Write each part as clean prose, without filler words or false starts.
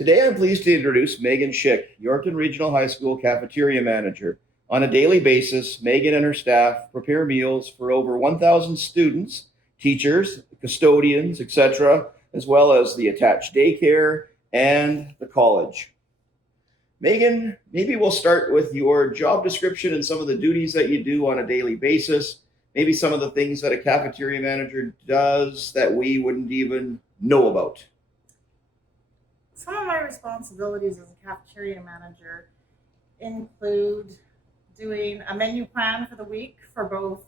Today, I'm pleased to introduce Megan Schick, Yorkton Regional High School Cafeteria Manager. On a daily basis, Megan and her staff prepare meals for over 1,000 students, teachers, custodians, etc., as well as the attached daycare and the college. Megan, maybe we'll start with your job description and some of the duties that you do on a daily basis. Maybe some of the things that a cafeteria manager does that we wouldn't even know about. Some of my responsibilities as a cafeteria manager include doing a menu plan for the week for both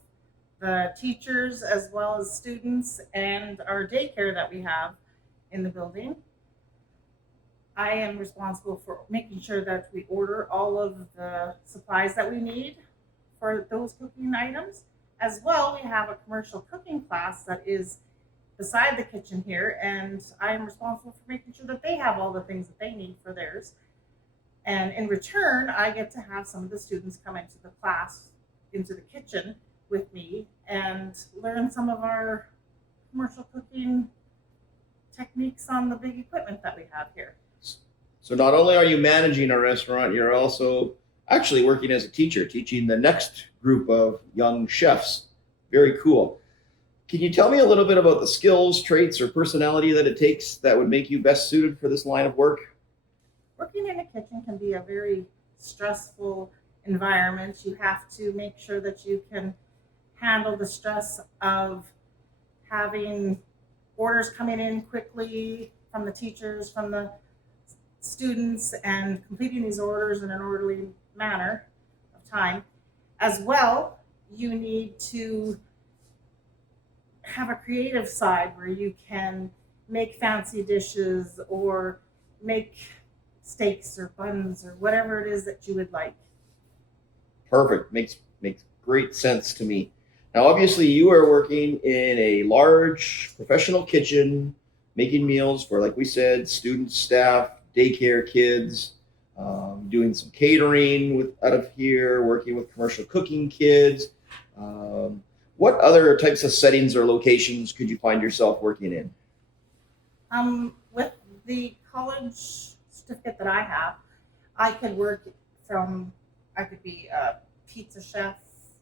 the teachers as well as students and our daycare that we have in the building. I am responsible for making sure that we order all of the supplies that we need for those cooking items. As well, we have a commercial cooking class that is beside the kitchen here, and I am responsible for making sure that they have all the things that they need for theirs. And in return, I get to have some of the students come into the class, into the kitchen with me, and learn some of our commercial cooking techniques on the big equipment that we have here. So not only are you managing a restaurant, you're also actually working as a teacher, teaching the next group of young chefs. Very cool. Can you tell me a little bit about the skills, traits, or personality that it takes that would make you best suited for this line of work? Working in a kitchen can be a very stressful environment. You have to make sure that you can handle the stress of having orders coming in quickly from the teachers, from the students, and completing these orders in an orderly manner of time. As well, you need to have a creative side where you can make fancy dishes or make steaks or buns or whatever it is that you would like. Perfect. Makes great sense to me. Now, obviously, you are working in a large professional kitchen, making meals for, like we said, students, staff, daycare, kids, doing some catering with out of here, working with commercial cooking kids. What other types of settings or locations could you find yourself working in? With the college certificate that I have, I could work from, I could be a pizza chef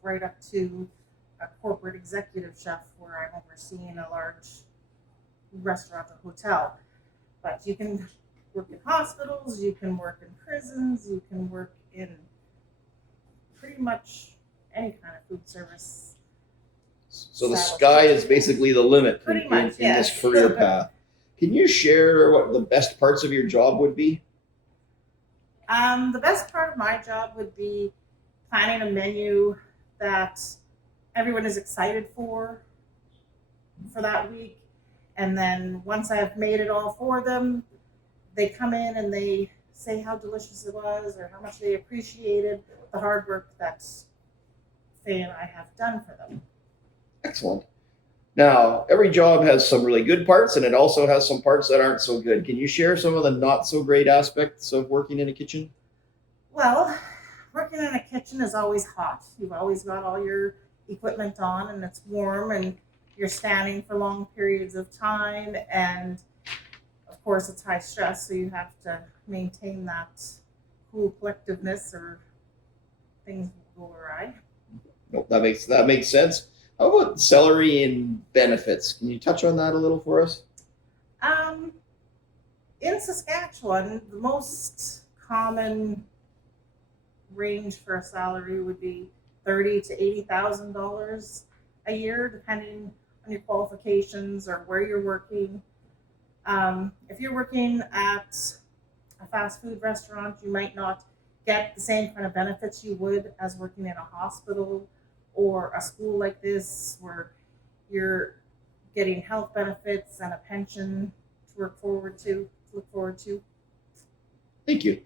right up to a corporate executive chef where I'm overseeing a large restaurant or hotel. But you can work in hospitals, you can work in prisons, you can work in pretty much any kind of food service. So the sky is basically the limit Pretty much, in this yes. career path. Can you share what the best parts of your job would be? The best part of my job would be planning a menu that everyone is excited for that week. And then once I have made it all for them, they come in and they say how delicious it was or how much they appreciated the hard work that Faye and I have done for them. Excellent. Now, every job has some really good parts and it also has some parts that aren't so good. Can you share some of the not so great aspects of working in a kitchen? Well, working in a kitchen is always hot. You've always got all your equipment on and it's warm and you're standing for long periods of time, and of course it's high stress, so you have to maintain that cool collectiveness or things will go awry. Nope, that makes sense. How about salary and benefits? Can you touch on that a little for us? Um, in Saskatchewan, the most common range for a salary would be $30,000 to $80,000 a year, depending on your qualifications or where you're working. If you're working at a fast food restaurant, you might not get the same kind of benefits you would as working in a hospital or a school like this, where you're getting health benefits and a pension to look forward to. Thank you.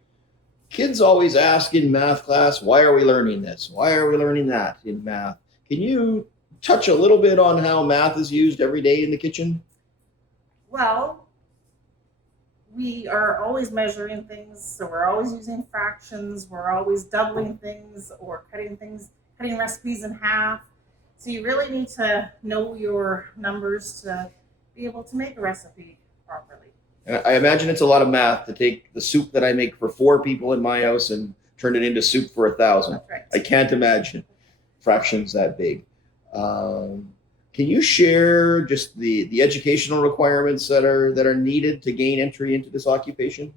Kids always ask in math class, why are we learning this? Why are we learning that in math? Can you touch a little bit on how math is used every day in the kitchen? Well, we are always measuring things, so we're always using fractions, we're always doubling things or cutting recipes in half. So you really need to know your numbers to be able to make a recipe properly. And I imagine it's a lot of math to take the soup that I make for 4 people in my house and turn it into soup for 1,000. That's right. I can't imagine fractions that big. Um, can you share just the educational requirements that are needed to gain entry into this occupation?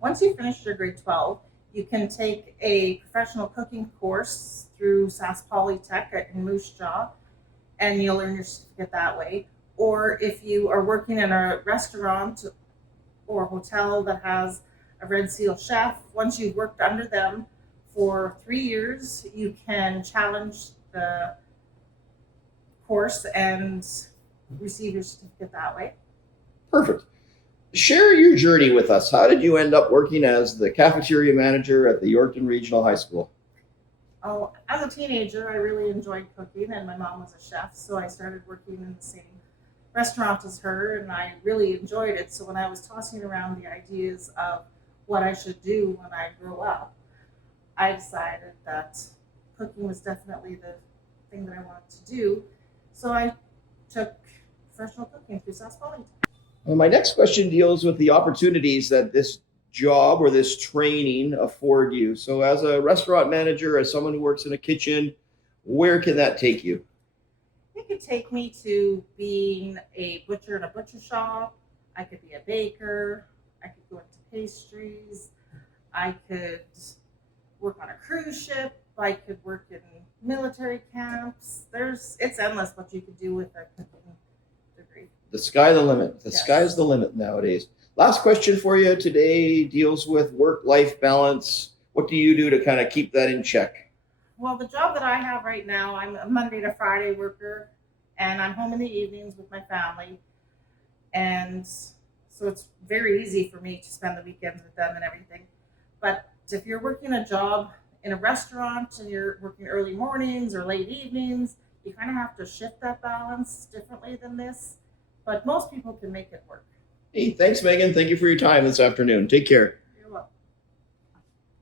Once you finish your grade 12, you can take a professional cooking course through SAS Polytech in Moose Jaw, and you'll earn your certificate that way. Or if you are working in a restaurant or hotel that has a Red Seal chef, once you've worked under them for 3 years, you can challenge the course and receive your certificate that way. Perfect. Share your journey with us. How did you end up working as the cafeteria manager at the Yorkton Regional High School? Oh, as a teenager, I really enjoyed cooking, and my mom was a chef, so I started working in the same restaurant as her, and I really enjoyed it. So when I was tossing around the ideas of what I should do when I grow up, I decided that cooking was definitely the thing that I wanted to do. So I took professional cooking through SAS Poly. Well, my next question deals with the opportunities that this job or this training afford you. So, as a restaurant manager, as someone who works in a kitchen, where can that take you? It could take me to being a butcher in a butcher shop. I could be a baker. I could go into pastries. I could work on a cruise ship. I could work in military camps. It's endless what you could do with a cooking degree. The sky the limit. The Yes. sky's the limit nowadays. Last question for you today deals with work-life balance. What do you do to kind of keep that in check? Well, the job that I have right now, I'm a Monday to Friday worker, and I'm home in the evenings with my family. And so it's very easy for me to spend the weekends with them and everything. But if you're working a job in a restaurant and you're working early mornings or late evenings, you kind of have to shift that balance differently than this. But most people can make it work. Hey, thanks, Megan. Thank you for your time this afternoon. Take care.